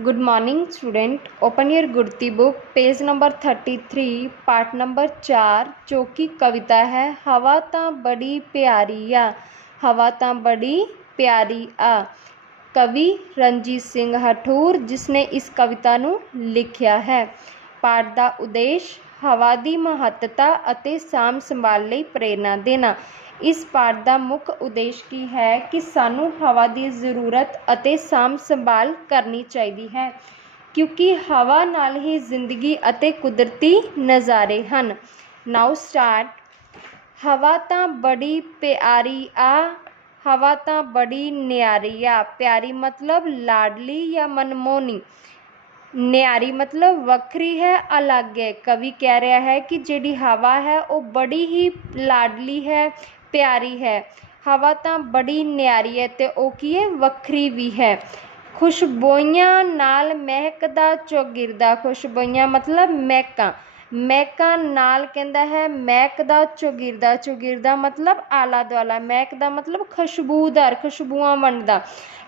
Good morning, student. Open your Gurti book, page number 33 part number 4 ਜੋ ਕਿ ਕਵਿਤਾ ਹੈ ਹਵਾ ਤਾਂ ਬੜੀ ਪਿਆਰੀ ਆ ਹਵਾ ਤਾਂ ਬੜੀ ਪਿਆਰੀ ਆ ਕਵੀ ਰਣਜੀਤ ਸਿੰਘ ਹਠੂਰ ਜਿਸ ਨੇ ਇਸ ਕਵਿਤਾ ਨੂੰ ਲਿਖਿਆ ਹੈ ਪਾਠ ਦਾ ਉਦੇਸ਼ ਹਵਾ ਦੀ ਮਹੱਤਤਾ ਅਤੇ ਸਾਂਭ ਸੰਭਾਲ ਲਈ ਪ੍ਰੇਰਨਾ ਦੇਣਾ ਇਸ ਪਾਠ ਦਾ ਮੁੱਖ ਉਦੇਸ਼ ਕੀ ਹੈ ਕਿ ਸਾਨੂੰ ਹਵਾ ਦੀ ਜ਼ਰੂਰਤ ਅਤੇ ਸਾਂਭ ਸੰਭਾਲ ਕਰਨੀ ਚਾਹੀਦੀ ਹੈ, ਕਿਉਂਕਿ ਹਵਾ ਨਾਲ ਹੀ ਜ਼ਿੰਦਗੀ ਅਤੇ ਕੁਦਰਤੀ ਨਜ਼ਾਰੇ ਹਨ। ਨਾਓ ਸਟਾਰਟ ਹਵਾ ਤਾਂ ਬੜੀ ਪਿਆਰੀ ਆ, ਹਵਾ ਤਾਂ ਬੜੀ ਨਿਆਰੀ ਆ। ਪਿਆਰੀ ਮਤਲਬ ਲਾਡਲੀ ਜਾਂ ਮਨਮੋਹਣੀ। ਨਿਆਰੀ ਮਤਲਬ ਵੱਖਰੀ ਹੈ, ਅਲੱਗ ਹੈ। ਕਵੀ ਕਹਿ ਰਿਹਾ ਹੈ ਕਿ ਜਿਹੜੀ ਹਵਾ ਹੈ, ਉਹ ਬੜੀ ਹੀ ਲਾਡਲੀ ਹੈ ਪਿਆਰੀ ਹੈ। ਹਵਾ ਤਾਂ ਬੜੀ ਨਿਆਰੀ ਹੈ ਤੇ ਉਹ ਕੀ ਹੈ? ਵੱਖਰੀ ਵੀ ਹੈ। ਖੁਸ਼ਬੋਈਆਂ ਨਾਲ ਮਹਿਕਦਾ ਚੌਗਿਰਦਾ। ਖੁਸ਼ਬੋਈਆਂ ਮਤਲਬ ਮਹਿਕਾਂ। ਮਹਿਕਾਂ ਨਾਲ ਕਹਿੰਦਾ ਹੈ, ਮਹਿਕਦਾ ਚੌਗਿਰਦਾ। ਚੌਗਿਰਦਾ ਮਤਲਬ ਆਲਾ ਦੁਆਲਾ ਮਹਿਕ ਦਾ ਮਤਲਬ ਖੁਸ਼ਬੂਦਾਰ, ਖੁਸ਼ਬੂਆਂ ਵੰਡਦਾ।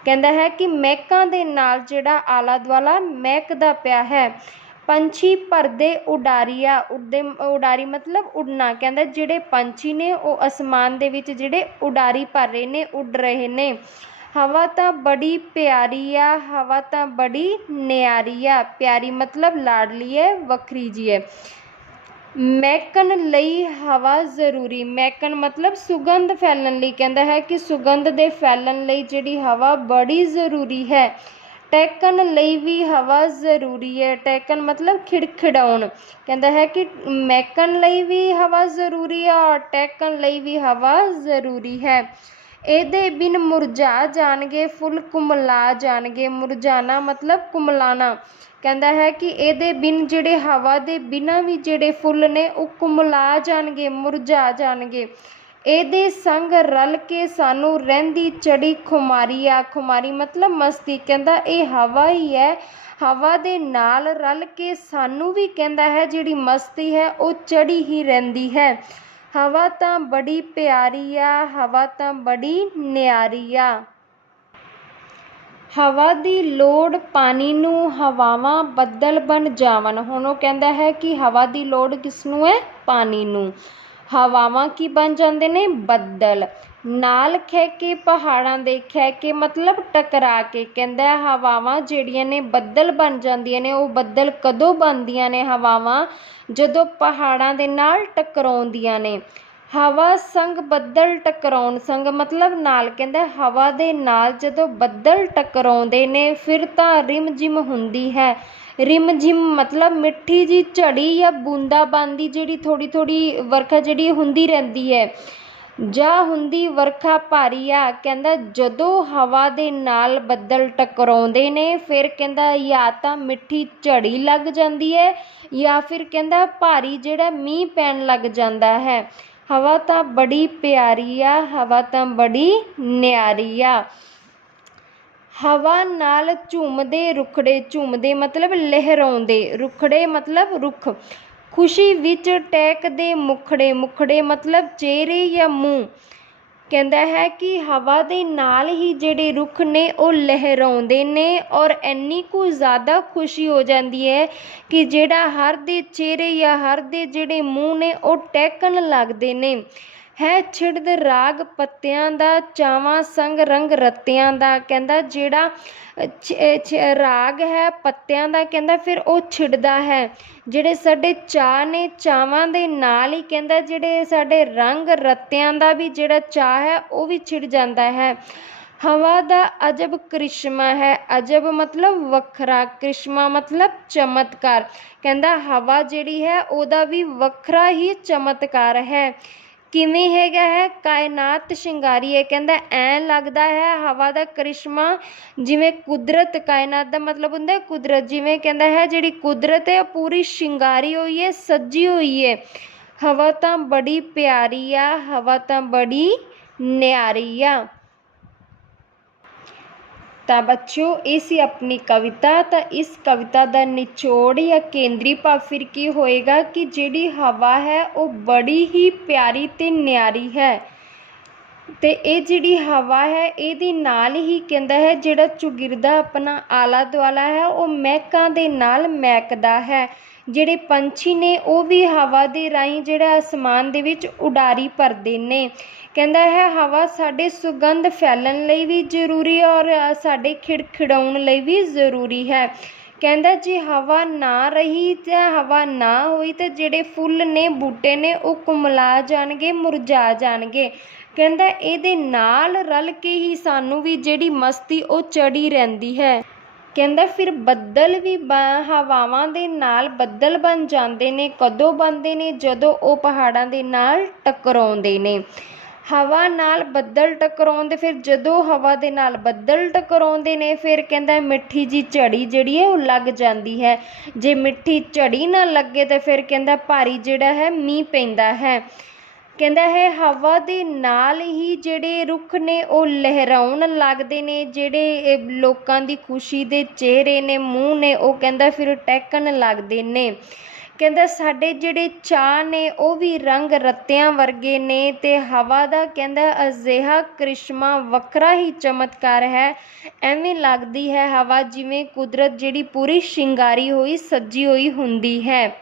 ਕਹਿੰਦਾ ਹੈ ਕਿ ਮਹਿਕਾਂ ਦੇ ਨਾਲ ਜਿਹੜਾ ਆਲਾ ਦੁਆਲਾ ਮਹਿਕਦਾ ਪਿਆ ਹੈ ਪੰਛੀ ਭਰਦੇ ਉਡਾਰੀਆ ਉੱਡਦੇ ਉਡਾਰੀ ਮਤਲਬ ਉੱਡਣਾ, ਕਹਿੰਦਾ ਜਿਹੜੇ ਪੰਛੀ ਨੇ ਉਹ ਅਸਮਾਨ ਦੇ ਵਿੱਚ ਜਿਹੜੇ ਉਡਾਰੀ ਭਰ ਰਹੇ ਨੇ, ਉੱਡ ਰਹੇ ਨੇ। ਹਵਾ ਤਾਂ ਬੜੀ ਪਿਆਰੀ ਆ, ਹਵਾ ਤਾਂ ਬੜੀ ਨਿਆਰੀ ਆ, ਪਿਆਰੀ ਮਤਲਬ ਲਾਡਲੀ ਹੈ ਵੱਖਰੀ ਜੀ ਹੈ ਮਹਿਕਣ ਲਈ ਹਵਾ ਜ਼ਰੂਰੀ ਮਹਿਕਣ ਮਤਲਬ ਸੁਗੰਧ ਫੈਲਣ ਲਈ, ਕਹਿੰਦਾ ਹੈ ਕਿ ਸੁਗੰਧ ਦੇ ਫੈਲਣ ਲਈ ਜਿਹੜੀ ਹਵਾ ਬੜੀ ਜ਼ਰੂਰੀ ਹੈ। ਟਹਿਕਣ ਲਈ ਵੀ ਹਵਾ ਜ਼ਰੂਰੀ ਹੈ। ਟਹਿਕਣ ਮਤਲਬ ਖਿੜਖਿੜਾਉਣ। ਕਹਿੰਦਾ ਹੈ ਕਿ ਮਹਿਕਣ ਲਈ ਵੀ ਹਵਾ ਜ਼ਰੂਰੀ ਹੈ ਔਰ ਟਹਿਕਣ ਲਈ ਵੀ ਹਵਾ ਜ਼ਰੂਰੀ ਹੈ। ਇਹਦੇ ਬਿਨ ਮੁਰਝਾ ਜਾਣਗੇ, ਫੁੱਲ ਕੁਮਲਾ ਜਾਣਗੇ। ਮੁਰਝਾਣਾ ਮਤਲਬ ਕੁਮਲਾਣਾ। ਕਹਿੰਦਾ ਹੈ ਕਿ ਇਹਦੇ ਬਿਨ ਜਿਹੜੇ ਹਵਾ ਦੇ ਬਿਨਾਂ ਵੀ ਜਿਹੜੇ ਫੁੱਲ ਨੇ, ਉਹ ਕੁਮਲਾ ਜਾਣਗੇ, ਮੁਰਝਾ ਜਾਣਗੇ। ਇਹਦੇ ਸੰਗ ਰਲ ਕੇ ਸਾਨੂੰ ਰਹਿੰਦੀ ਚੜੀ ਖੁਮਾਰੀ ਆ। ਖੁਮਾਰੀ ਮਤਲਬ ਮਸਤੀ, ਕਹਿੰਦਾ ਇਹ ਹਵਾ ਹੀ ਹੈ। ਹਵਾ ਦੇ ਨਾਲ ਰਲ ਕੇ ਸਾਨੂੰ ਵੀ ਕਹਿੰਦਾ ਹੈ, ਜਿਹੜੀ ਮਸਤੀ ਹੈ, ਉਹ ਚੜੀ ਹੀ ਰਹਿੰਦੀ ਹੈ। ਹਵਾ ਤਾਂ ਬੜੀ ਪਿਆਰੀ ਆ, ਹਵਾ ਤਾਂ ਬੜੀ ਨਿਆਰੀ ਆ। ਹਵਾ ਦੀ ਲੋੜ ਪਾਣੀ ਨੂੰ ਹਵਾਵਾਂ ਬੱਦਲ ਬਣ ਜਾਵਨ ਹੁਣ ਉਹ ਕਹਿੰਦਾ ਹੈ ਕਿ ਹਵਾ ਦੀ ਲੋੜ ਕਿਸ ਨੂੰ ਹੈ? ਪਾਣੀ ਨੂੰ। ਹਵਾਵਾਂ ਕੀ ਬਣ ਜਾਂਦੇ ਨੇ? ਬੱਦਲ। ਨਾਲ ਖਹਿ ਕੇ ਪਹਾੜਾਂ ਦੇ ਖਹਿ ਕੇ ਮਤਲਬ ਟਕਰਾ ਕੇ ਕਹਿੰਦਾ ਹਵਾਵਾਂ ਜਿਹੜੀਆਂ ਨੇ ਬੱਦਲ ਬਣ ਜਾਂਦੀਆਂ ਨੇ, ਉਹ ਬੱਦਲ ਕਦੋਂ ਬਣਦੀਆਂ ਨੇ ਹਵਾਵਾਂ? ਜਦੋਂ ਪਹਾੜਾਂ ਦੇ ਨਾਲ ਟਕਰਾਉਂਦੀਆਂ ਨੇ। ਹਵਾ ਸੰਗ ਬੱਦਲ ਟਕਰਾਉਣ, ਸੰਗ ਮਤਲਬ ਨਾਲ ਕਹਿੰਦਾ ਹਵਾ ਦੇ ਨਾਲ ਜਦੋਂ ਬੱਦਲ ਟਕਰਾਉਂਦੇ ਨੇ, ਫਿਰ ਤਾਂ ਰਿਮ ਜਿਮ ਹੁੰਦੀ ਹੈ। ਰਿਮ ਜਿਮ ਮਤਲਬ ਮਿੱਠੀ ਜੀ ਝੜੀ ਜਾਂ ਬੂੰਦਾਬਾਂਦੀ ਜਿਹੜੀ ਥੋੜੀ ਥੋੜੀ ਵਰਖਾ ਜਿਹੜੀ ਹੁੰਦੀ ਰਹਿੰਦੀ ਹੈ। ਜਾਂ ਹੁੰਦੀ ਵਰਖਾ ਭਾਰੀ ਆ ਕਹਿੰਦਾ ਜਦੋਂ ਹਵਾ ਦੇ ਨਾਲ ਬੱਦਲ ਟਕਰਾਉਂਦੇ ਨੇ, ਫਿਰ ਕਹਿੰਦਾ ਜਾਂ ਤਾਂ ਮਿੱਠੀ ਝੜੀ ਲੱਗ ਜਾਂਦੀ ਹੈ, ਜਾਂ ਫਿਰ ਕਹਿੰਦਾ ਭਾਰੀ ਜਿਹੜਾ ਮੀਂਹ ਪੈਣ ਲੱਗ ਜਾਂਦਾ ਹੈ। ਹਵਾ ਤਾਂ ਬੜੀ ਪਿਆਰੀ ਆ, ਹਵਾ ਤਾਂ ਬੜੀ ਨਿਆਰੀ ਆ। ਹਵਾ ਨਾਲ ਝੂਮਦੇ, ਰੁਖੜੇ ਝੂਮਦੇ, ਮਤਲਬ ਲਹਿਰਾਉਂਦੇ। ਰੁਖੜੇ ਮਤਲਬ ਰੁੱਖ। ਖੁਸ਼ੀ ਵਿੱਚ ਟਹਿਕਦੇ ਮੁਖੜੇ ਮੁਖੜੇ ਮਤਲਬ ਚਿਹਰੇ ਜਾਂ ਮੂੰਹ। ਕਹਿੰਦਾ ਹੈ ਕਿ ਹਵਾ ਦੇ ਨਾਲ ਹੀ ਜਿਹੜੇ ਰੁੱਖ ਨੇ ਉਹ ਲਹਿਰਾਉਂਦੇ ਨੇ ਔਰ ਇੰਨੀ ਕੁ ਜ਼ਿਆਦਾ ਖੁਸ਼ੀ ਹੋ ਜਾਂਦੀ ਹੈ ਕਿ ਜਿਹੜਾ ਹਰ ਦੇ ਚਿਹਰੇ ਜਾਂ ਹਰ ਦੇ ਜਿਹੜੇ ਮੂੰਹ ਨੇ ਉਹ ਟਹਿਕਣ ਲੱਗਦੇ ਨੇ। ਹੈ ਛਿੜਦ ਰਾਗ ਪੱਤਿਆਂ ਦਾ, ਚਾਵਾਂ ਸੰਗ ਰੰਗ ਰੱਤਿਆਂ ਦਾ। ਕਹਿੰਦਾ ਜਿਹੜਾ ਰਾਗ ਹੈ ਪੱਤਿਆਂ ਦਾ, ਕਹਿੰਦਾ ਫਿਰ ਉਹ ਛਿੜਦਾ ਹੈ। ਜਿਹੜੇ ਸਾਡੇ ਚਾਹ ਨੇ ਚਾਵਾਂ ਦੇ ਨਾਲ ਹੀ, ਕਹਿੰਦਾ ਜਿਹੜੇ ਸਾਡੇ ਰੰਗ ਰੱਤਿਆਂ ਦਾ ਵੀ ਜਿਹੜਾ ਚਾਹ ਹੈ, ਉਹ ਵੀ ਛਿੜ ਜਾਂਦਾ ਹੈ। ਹਵਾ ਦਾ ਅਜਬ ਕ੍ਰਿਸ਼ਮਾ ਹੈ, ਅਜਬ ਮਤਲਬ ਵੱਖਰਾ। ਕ੍ਰਿਸ਼ਮਾ ਮਤਲਬ ਚਮਤਕਾਰ। ਕਹਿੰਦਾ ਹਵਾ ਜਿਹੜੀ ਹੈ, ਉਹਦਾ ਵੀ ਵੱਖਰਾ ਹੀ ਚਮਤਕਾਰ ਹੈ। ਕਿਵੇਂ ਹੈਗਾ ਹੈ? ਕਾਇਨਾਤ ਸ਼ਿੰਗਾਰੀ ਹੈ। ਕਹਿੰਦਾ, ਐਂ ਲੱਗਦਾ ਹੈ, ਹਵਾ ਦਾ ਕਰਿਸ਼ਮਾ ਜਿਵੇਂ ਕੁਦਰਤ। ਕਾਇਨਾਤ ਦਾ ਮਤਲਬ ਹੁੰਦਾ ਕੁਦਰਤ। ਜਿਵੇਂ ਕਹਿੰਦਾ ਹੈ, ਜਿਹੜੀ ਕੁਦਰਤ ਹੈ ਪੂਰੀ ਸ਼ਿੰਗਾਰੀ ਹੋਈ ਹੈ, ਸੱਜੀ ਹੋਈ ਹੈ। ਹਵਾ ਤਾਂ ਬੜੀ ਪਿਆਰੀ ਆ, ਹਵਾ ਤਾਂ ਬੜੀ ਨਿਆਰੀ ਆ। ਤਾਂ ਬੱਚਿਓ, ਇਹ ਸੀ ਆਪਣੀ ਕਵਿਤਾ। ਤਾਂ ਇਸ ਕਵਿਤਾ ਦਾ ਨਿਚੋੜ ਜਾਂ ਕੇਂਦਰੀ ਭਾਵ ਫਿਰ ਕੀ ਹੋਏਗਾ ਕਿ ਜਿਹੜੀ ਹਵਾ ਹੈ, ਉਹ ਬੜੀ ਹੀ ਪਿਆਰੀ ਤੇ ਨਿਆਰੀ ਹੈ। ਤੇ ਇਹ ਜਿਹੜੀ ਹਵਾ ਹੈ, ਇਹਦੇ ਨਾਲ ਹੀ ਕਹਿੰਦਾ ਹੈ, ਜਿਹੜਾ ਚੁਗਿਰਦਾ ਆਪਣਾ ਆਲਾ ਦੁਆਲਾ ਹੈ, ਉਹ ਮਹਿਕਾਂ ਦੇ ਨਾਲ ਮਹਿਕਦਾ ਹੈ। ਜਿਹੜੇ ਪੰਛੀ ਨੇ ਉਹ ਵੀ ਹਵਾ ਦੇ ਰਾਹੀਂ ਜਿਹੜਾ ਅਸਮਾਨ ਦੇ ਵਿੱਚ ਉਡਾਰੀ ਭਰਦੇ ਨੇ। ਕਹਿੰਦਾ ਹੈ ਹਵਾ ਸਾਡੇ ਸੁਗੰਧ ਫੈਲਣ ਲਈ ਵੀ ਜ਼ਰੂਰੀ ਔਰ ਅ, ਸਾਡੇ ਖਿੜਖਿੜਾਉਣ ਲਈ ਵੀ ਜ਼ਰੂਰੀ ਹੈ। ਕਹਿੰਦਾ ਜੇ ਹਵਾ ਨਾ ਰਹੀ ਜਾਂ ਹਵਾ ਨਾ ਹੋਈ ਤਾਂ ਜਿਹੜੇ ਫੁੱਲ ਨੇ ਬੂਟੇ ਨੇ ਉਹ ਕੁਮਲਾ ਜਾਣਗੇ ਮੁਰਝਾ ਜਾਣਗੇ। ਕਹਿੰਦਾ ਇਹਦੇ ਨਾਲ ਰਲ ਕੇ ਹੀ ਸਾਨੂੰ ਵੀ ਜਿਹੜੀ ਮਸਤੀ ਉਹ ਚੜੀ ਰਹਿੰਦੀ ਹੈ। ਕਹਿੰਦਾ, ਫਿਰ ਬੱਦਲ ਵੀ ਬ- ਹਵਾਵਾਂ ਦੇ ਨਾਲ ਬੱਦਲ ਬਣ ਜਾਂਦੇ ਨੇ, ਕਦੋਂ ਬਣਦੇ ਨੇ? ਜਦੋਂ ਉਹ ਪਹਾੜਾਂ ਦੇ ਨਾਲ ਟਕਰਾਉਂਦੇ ਨੇ। ਹਵਾ ਨਾਲ ਬੱਦਲ ਟਕਰਾਉਂਦੇ, ਫਿਰ ਜਦੋਂ ਹਵਾ ਦੇ ਨਾਲ ਬੱਦਲ ਟਕਰਾਉਂਦੇ ਨੇ, ਫਿਰ ਕਹਿੰਦਾ, ਮਿੱਠੀ ਜੀ ਝੜੀ ਜਿਹੜੀ ਹੈ, ਉਹ ਲੱਗ ਜਾਂਦੀ ਹੈ। ਜੇ ਮਿੱਠੀ ਝੜੀ ਨਾ ਲੱਗੇ, ਤਾਂ ਫਿਰ ਕਹਿੰਦਾ, ਭਾਰੀ ਜਿਹੜਾ ਹੈ, ਮੀਂਹ ਪੈਂਦਾ ਹੈ। ਕਹਿੰਦਾ ਹੈ, ਹਵਾ ਦੇ ਨਾਲ ਹੀ ਜਿਹੜੇ ਰੁੱਖ ਨੇ ਉਹ ਲਹਿਰਾਉਣ ਲੱਗਦੇ ਨੇ, ਜਿਹੜੇ ਲੋਕਾਂ ਦੀ ਖੁਸ਼ੀ ਦੇ ਚਿਹਰੇ ਨੇ, ਮੂੰਹ ਨੇ, ਉਹ ਕਹਿੰਦਾ ਫਿਰ ਟਹਿਕਣ ਲੱਗਦੇ ਨੇ। ਕਹਿੰਦਾ ਸਾਡੇ ਜਿਹੜੇ ਚਾਹ ਨੇ, ਉਹ ਵੀ ਰੰਗ ਰੱਤਿਆਂ ਵਰਗੇ ਨੇ ਤੇ ਹਵਾ ਦਾ ਕਹਿੰਦਾ ਅਜਿਹਾ ਕ੍ਰਿਸ਼ਮਾ ਵੱਖਰਾ ਹੀ ਚਮਤਕਾਰ ਹੈ। ਐਵੇਂ ਲੱਗਦੀ ਹੈ ਹਵਾ ਜਿਵੇਂ ਕੁਦਰਤ ਜਿਹੜੀ ਪੂਰੀ ਸ਼ਿੰਗਾਰੀ ਹੋਈ, ਸੱਜੀ ਹੋਈ ਹੁੰਦੀ ਹੈ।